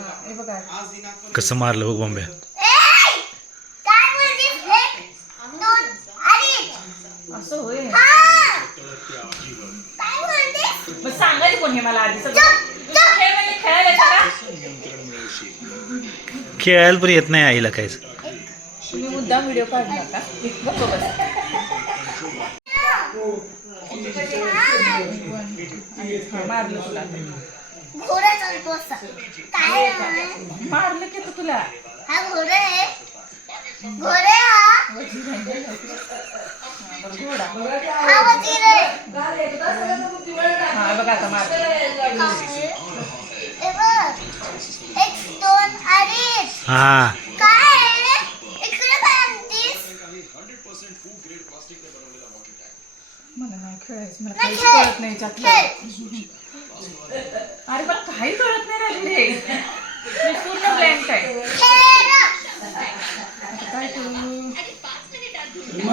हे बघा कसं मारलं बघ बॉम्बे. असं होय. मग सांगायचं कोण हे मला आधी सगळं खेळ म्हणजे खेळायला येतं का? खेळायला पण येत नाही आईला काहीच. तुम्ही मुद्दाम व्हिडिओ काढला का? बघ बस. मारलं तुला मारलं की तू तुला घोडा हा बघा आता मार हा मला नाही खेळायचं मला काहीच कळत नाही त्यातलं.